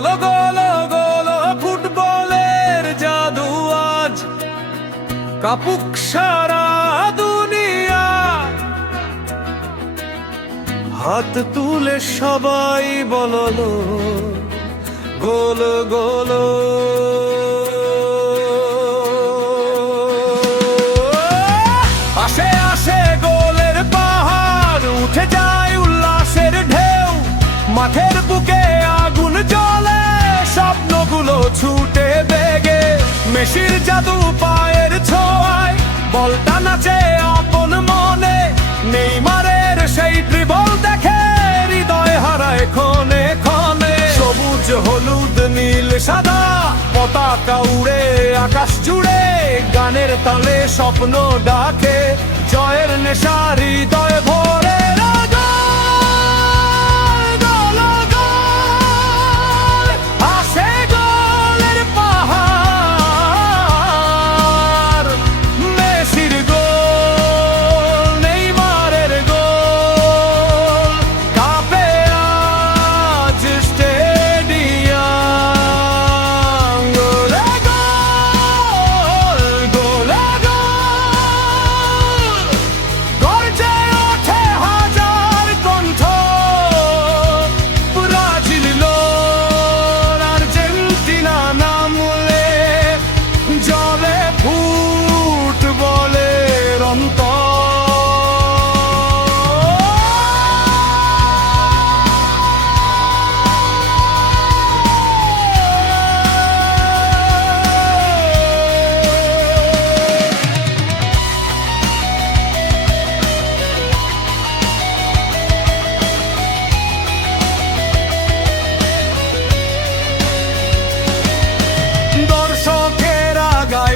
গোল গোল গোল ফুটবলের জাদু আজ কাপুক সারা দুনিয়া। হাত তুলে সবাই বললো গোল গোল। আসে আসে গোলের পাহাড়, উঠে যায় উল্লাসের ঢেউ। মাঠের বুকে আগুন জ্বলে, স্বপ্নগুলো ছুটে বেগে। মেসির জাদু পায়ের ছোঁয়ায়, বলটা নাচে আপন মনে। নেইমারের সেই ড্রিবল দেখে হৃদয় হারায় ক্ষণে ক্ষণে। সবুজ হলুদ নীল সাদা পতাকা উড়ে আকাশ জুড়ে। গানের তালে স্বপ্ন ডাকে, জয়ের নেশা হৃদয় ভরে।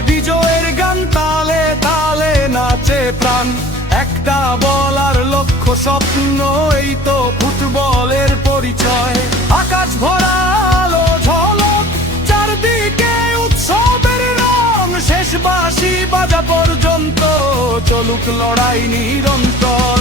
বিজয়ের গান তালে তালে নাচে প্রাণ। একটা বলার লক্ষ্য স্বপ্ন, এই তো ফুটবলের পরিচয়। আকাশ ভরা আলো ঝলক, চারদিকে উৎসবের রং। শেষ বাঁশি বাজা পর্যন্ত চলুক লড়াই নিরন্তর।